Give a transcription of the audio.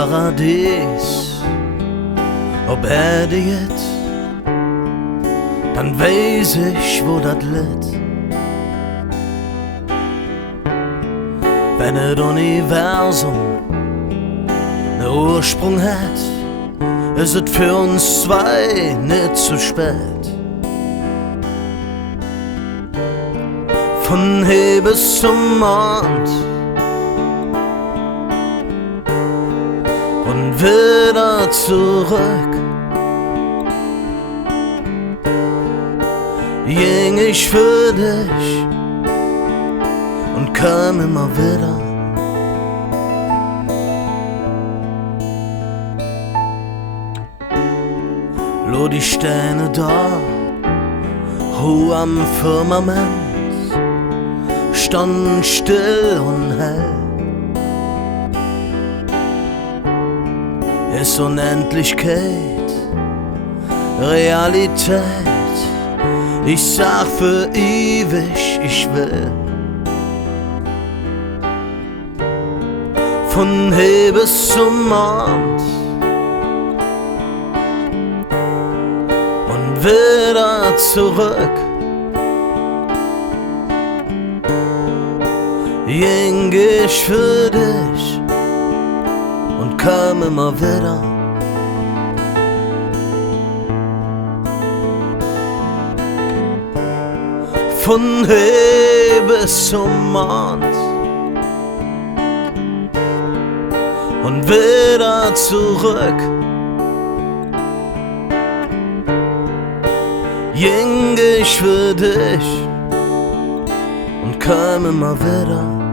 Paradies, ob Erde jetzt, dann weiß ich, wo dat litt. Wenn das Universum ne Ursprung hat, ist es für uns zwei nicht zu spät. Von hier bis zum Mond und wieder zurück, ging ich für dich und kam immer wieder. Lo die Sterne da, hoch am Firmament, standen still und hell. Ist Unendlichkeit Realität? Ich sag für ewig, ich will. Von hier bis zum Mond und wieder zurück, ging ich für dich und kam immer wieder. Von hier bis zum Mond und wieder zurück, ging ich für dich und kam immer wieder.